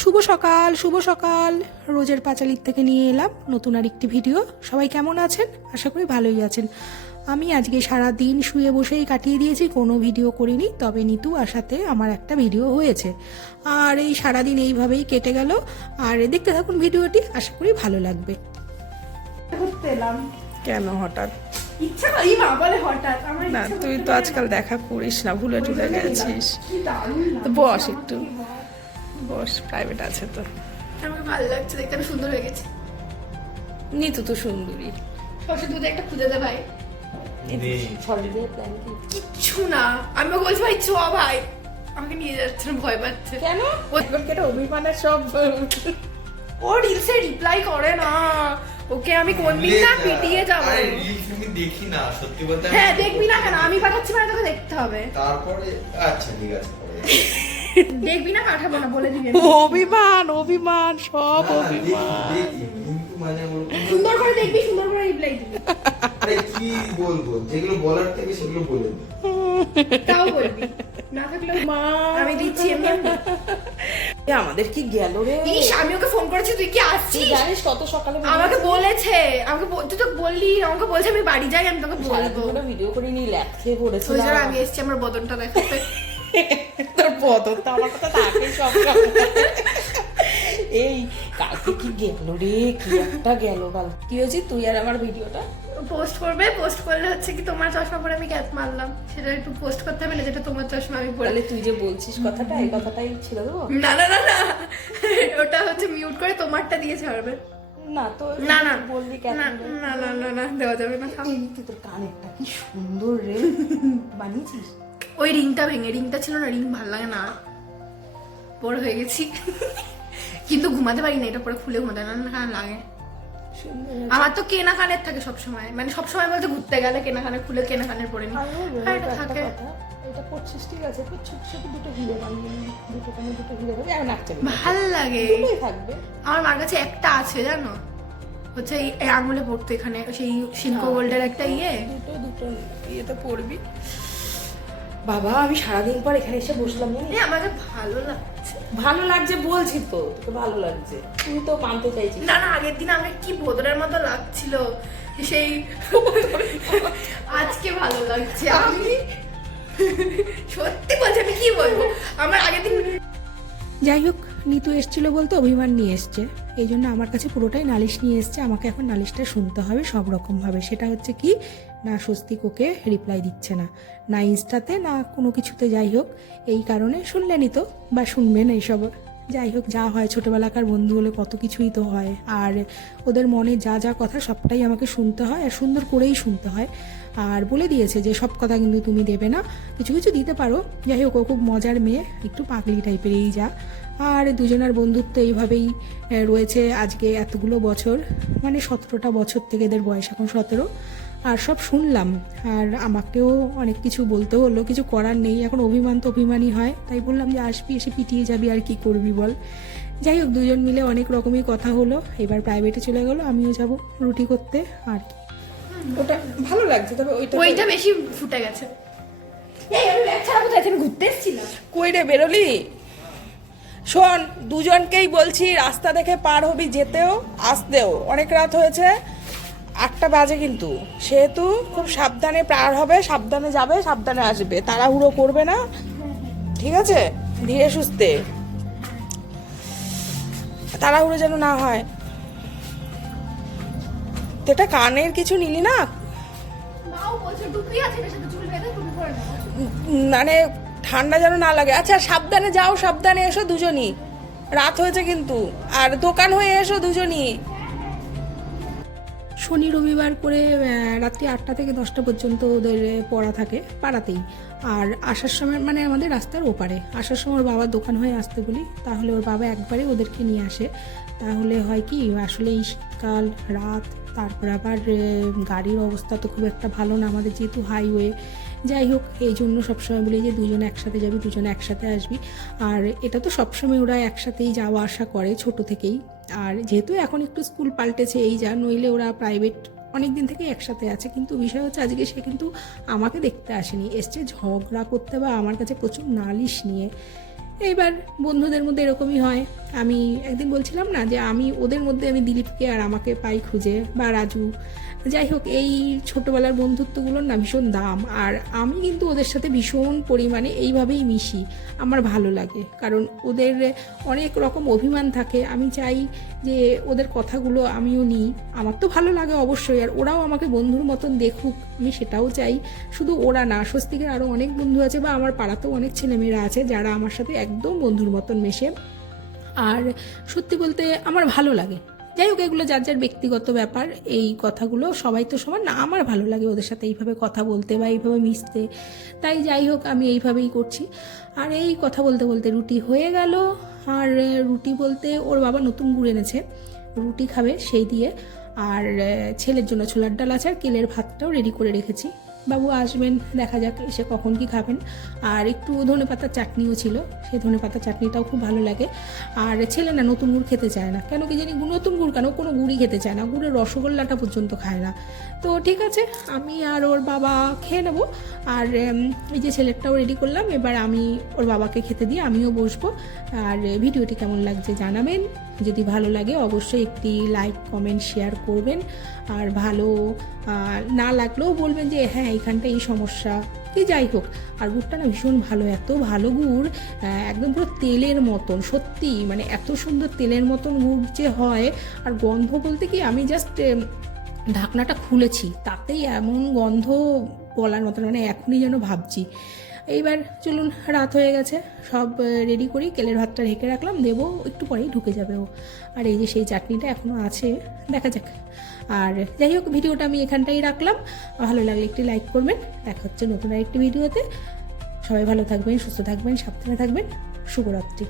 শুভ সকাল শুভ সকাল। রোজের পাঁচালির থেকে নিয়ে এলাম নতুন আর একটি ভিডিও। সবাই কেমন আছেন? আশা করি ভালোই আছেন। আমি আজকে সারা দিন শুয়ে বসেই কাটিয়ে দিয়েছি, কোনো ভিডিও করিনি। তবে নিতু আসাতে আমার একটা ভিডিও হয়েছে, আর এই সারাদিন এইভাবেই কেটে গেল। আর দেখতে থাকুন ভিডিওটি, আশা করি ভালো লাগবে। ঘুরতে এলাম। কেন হঠাৎ? ইচ্ছা করি মা বলে হঠাৎ আমার না, ইচ্ছা তুই করতে তো পারে আজকাল না। দেখা করিস না, ভুলে টুলে গেছিস। কি দারুণ তো লাগছে বস আমাকে, একটু। বস, প্রাইভেট আছে তো। আমার ভালো লাগছে দেখতে, আমি সুন্দর হয়ে গেছি। নিতু তো সুন্দরী। সরষে দুধে একটা খুঁজে দে ভাই। কিচ্ছু না, আমি ওকে বলছি ভাই চ ভাই, আমাকে নিয়ে যাচ্ছে না, ভয় পাচ্ছে। কেন? এটা অভিমানের সব। ও রিলসে রিপ্লাই করে না, ওকে আমি কোনদিন না পিটিয়ে যাবো। আরে রিলস আমি দেখি না, সত্যি বলতে আমি হ্যাঁ দেখবি না কেন, আমি পাঠাচ্ছি মানে তোকে দেখতে হবে। তারপরে আচ্ছা ঠিক আছে পরে। দেখবি না, পাঠাবো না বলে দিবি। অভিমান অভিমান সব না, না, অভিমান। দেখি, কিন্তু মানে ওরকম সুন্দর করে দেখবি, সুন্দর করে রিপ্লাই দিবি। আরে কি বলবো, যেগুলো বলার থেকে সেগুলো বলে দিই। তাও বলবি, না থাকলে আমি দিচ্ছি এমনি এমনি। আমাদের কি গেল রে? ইস, আমি ওকে ফোন করেছি, তুই কি তুই আসছিস? জানিস কত সকালে আমাকে বলেছে, তুই তো বললি, আমাকে বলছে আমি বাড়ি যাই, আমি তোকে বলবো। ভিডিও করে নি, ল্যাপ খেয়ে পড়েছিল। ওই জন্য আমি এসেছি আমার বদনটা দেখাতে। তোর বদর তো আমার কথা থাকে সব। এই কালকে কি গেল রে, কি একটা গেল কাল। কি হয়েছে তুই আর আমার ভিডিওটা পোস্ট করবে, পোস্ট করলে হচ্ছে কি তোমার চশমা পরে আমি ক্যাপ মারলাম, সেটা একটু পোস্ট করতে হবে না, যেটা তোমার চশমা আমি পরে। তাহলে তুই যে বলছিস কথাটা, এই কথাটাই ছিল দেবো? না না না না, ওটা হচ্ছে মিউট করে তোমারটা দিয়ে ছাড়বে। না তো, না না বললি কেন? না না না না না, দেওয়া যাবে না। থাম। এই তুই তোর কানেরটা কি সুন্দর রে, বানিয়েছিস? ওই রিংটা ভেঙে, রিংটা ছিল না, রিং ভাল লাগে না, বড় হয়ে গেছি। কিন্তু ঘুমাতে পারি না, এটা পরে খুলে ঘুমাতে না লাগে। সুন্দর। আমার তো কেনা কানের থাকে সবসময়, মানে সবসময় বলতে ঘুরতে গেলে কেনা কানের খুলে কেনা কানের পরে নি। আর এটা থাকে। এটা পড়ছিস ঠিক আছে, তুই ছোট ছোট দুটো হিরে বানিয়ে নি, দুটো কানে দুটো হিরে হবে, এখন নাচতে ভাল লাগে। দুটোই থাকবে। আমার মার কাছে একটা আছে জানো, হচ্ছে এই আঙুলে পড়তো, এখানে সেই শিল্প গোল্ডের একটা ইয়ে। দুটো দুটো ইয়েতে পড়বি। বাবা, আমি সারাদিন পর এখানে এসে বসলাম জানিস? আমাকে ভালো লাগছে। ভালো লাগছে বলছি তো, তোকে ভালো লাগছে, তুই তো মানতে চাইছিস না না, আগের দিন আমাকে কি ভোদরের মতো লাগছিল, সেই আজকে ভালো লাগছে। আমি সত্যি বলছি, আমি কি বলবো, আমার আগের দিন। যাই হোক, নিতু এসেছিল বলতে অভিমান নিয়ে এসছে, এই জন্য আমার কাছে পুরোটাই নালিশ নিয়ে এসছে। আমাকে এখন নালিশটা শুনতে হবে সব রকমভাবে। সেটা হচ্ছে কি, না স্বস্তিক ওকে রিপ্লাই দিচ্ছে না, না ইনস্টাতে, না কোনো কিছুতে। যাই হোক, এই কারণে শুনলেনি তো, বা শুনবেন এইসব। যাই হোক, যা হয়, ছোটোবেলাকার বন্ধু হলে কত কিছুই তো হয়। আর ওদের মনে যা যা কথা সবটাই আমাকে শুনতে হয়, আর সুন্দর করেই শুনতে হয়। আর বলে দিয়েছে যে সব কথা কিন্তু তুমি দেবে না, কিছু কিছু দিতে পারো। যাই হোক, ও খুব মজার মেয়ে, একটু পাগলি টাইপের এই যা। আর দুজনের বন্ধুত্ব এইভাবেই রয়েছে আজকে এতগুলো বছর, মানে 17টা বছর থেকে এদের বয়স, এখন 17। আর সব শুনলাম, আর আমাকেও অনেক কিছু বলতে হলো, কিছু করার নেই। এখন অভিমান তো অভিমানই হয়, তাই বললাম যে আসবি, এসে পিটিয়ে যাবি, আর কি করবি বল। যাই হোক, দুজন মিলে অনেক রকমই কথা হলো। এবার প্রাইভেটে চলে গেলো, আমিও যাব রুটি করতে। আর কি, ওটা ভালো লাগছে, তবে ওইটা বেশি ফুটে গেছে। এই আমি ব্যাগ ছাড়া কোথায়, আমি ঘুরতে এসেছিলাম। কই রে বেরোলি? শোন, দুজনকেই বলছি রাস্তা দেখে পার হবি, যেতেও আসতেও। অনেক রাত হয়েছে, 8টা বাজে, কিন্তু সেহেতু খুব সাবধানে পার হবে, সাবধানে যাবে, সাবধানে আসবে, তাড়াহুড়ো করবে না, ঠিক আছে? ধীরে সুস্থে, তাড়াহুড়ো যেন না হয়। তো এটা কানের কিছু নিলি না? মাও বলছে টুপি আছে, বেশ চুল বেঁধে টুপি পরে নাও। মানে ঠান্ডা যেন না লাগে। আচ্ছা, সাবধানে যাও, সাবধানে এসো দুজনই, রাত হয়েছে কিন্তু। আর দোকান হয়ে এসো দুজনই। শনি রবিবার করে রাত্রি 8টা থেকে 10টা পর্যন্ত ওদের পড়া থাকে পাড়াতেই। আর আসার সময়, মানে আমাদের রাস্তার ওপারে, আসার সময় ওর বাবার দোকান হয়ে আসতে বলি, তাহলে ওর বাবা একবারে ওদেরকে নিয়ে আসে। তাহলে হয় কি, আসলে এই শীতকাল, রাত, তারপর আবার গাড়ির অবস্থা তো খুব একটা ভালো না আমাদের, যেহেতু হাইওয়ে। যাই হোক, এই জন্য সবসময় বলি যে দুজনে একসাথে যাবি, দুজনে একসাথে আসবি। আর এটা তো সবসময় ওরা একসাথেই যাওয়া আসা করে ছোট থেকেই। আর যেহেতু এখন একটু স্কুল পাল্টেছে, এই যা, নইলে ওরা প্রাইভেট অনেক দিন থেকে একসাথে আছে। কিন্তু বিষয় হচ্ছে আজকে সে কিন্তু আমাকে দেখতে আসেনি, এসছে ঝগড়া করতে বা আমার কাছে প্রচুর নালিশ নিয়ে। এইবার বন্ধুদের মধ্যে এরকমই হয়। আমি একদিন বলছিলাম না যে আমি ওদের মধ্যে আমি দিলীপকে আর আমাকে পাই খুঁজে, বা রাজু, যাই হোক এই ছোটোবেলার বন্ধুত্বগুলোর না ভীষণ দাম। আর আমি কিন্তু ওদের সাথে ভীষণ পরিমাণে এইভাবেই মিশি, আমার ভালো লাগে, কারণ ওদের অনেক রকম অভিমান থাকে। আমি চাই যে ওদের কথাগুলো আমিও নিই, আমার তো ভালো লাগে অবশ্যই, আর ওরাও আমাকে বন্ধুর মতন দেখুক, আমি সেটাও চাই। শুধু ওরা না, স্বস্তিকের আরও অনেক বন্ধু আছে, বা আমার পাড়াতেও অনেক ছেলেমেয়েরা আছে যারা আমার সাথে একদম বন্ধুর মতন মেশে। আর সত্যি বলতে আমার ভালো লাগে। যাই হোক, এগুলো যার যার ব্যক্তিগত ব্যাপার, এই কথাগুলো সবাই তো সমান না, আমার ভালো লাগে ওদের সাথে এইভাবে কথা বলতে বা এইভাবে মিশতে, তাই যাই হোক আমি এইভাবেই করছি। আর এই কথা বলতে বলতে রুটি হয়ে গেল। আর রুটি বলতে ওর বাবা নতুন গুড় এনেছে, রুটি খাবে সেই দিয়ে। আর ছেলের জন্য ছোলার ডাল আছে, আর কেলের ভাতটাও রেডি করে রেখেছি। বাবু আসবেন, দেখা যাক এসে কখন কি খাবেন। আর একটু ধনেপাতার চাটনিও ছিল, সেই ধনেপাতার চাটনিটাও খুব ভালো লাগে। আর ছেলে না নতুন গুড় খেতে চায় না, কেন কি জানি, নতুন গুড় কেন, কোনো গুড়ই খেতে চায় না, গুড়ের রসগোল্লাটা পর্যন্ত খায় না। তো ঠিক আছে, আমি আর ওর বাবা খেয়ে নেবো। আর এই যে ছেলেরটাও রেডি করলাম, এবার আমি ওর বাবাকে খেতে দিয়ে আমিও বসবো। আর ভিডিওটি কেমন লাগছে জানাবেন, যদি ভালো লাগে অবশ্যই একটি লাইক কমেন্ট শেয়ার করবেন। আর ভালো না লাগলেও বলবেন যে হ্যাঁ এইখানটা এই সমস্যা, কি যাই হোক। আর গুড়টা না ভীষণ ভালো, এত ভালো গুড়, একদম পুরো তেলের মতন, সত্যি মানে এত সুন্দর তেলের মতন গুড় যে হয়। আর গন্ধ বলতে কি, আমি জাস্ট ঢাকনাটা খুলেছি তাতেই এমন গন্ধ বলার মতন, মানে এখনই যেন ভাবছি। এইবার চলুন, রাত হয়ে গেছে, সব রেডি করি। কেলের ভাতটা ঢেকে রাখলাম, দেবো একটু পরেই ঢুকে যাবে ও। আর এই যে সেই চাটনিটা এখনও আছে, দেখা যাক। আর যাই হোক, ভিডিওটা আমি এখানটাই রাখলাম। ভালো লাগলে একটি লাইক করবেন। দেখা হচ্ছে নতুন আরেকটি ভিডিওতে। সবাই ভালো থাকবেন, সুস্থ থাকবেন, সাবধানে থাকবেন। শুভরাত্রি।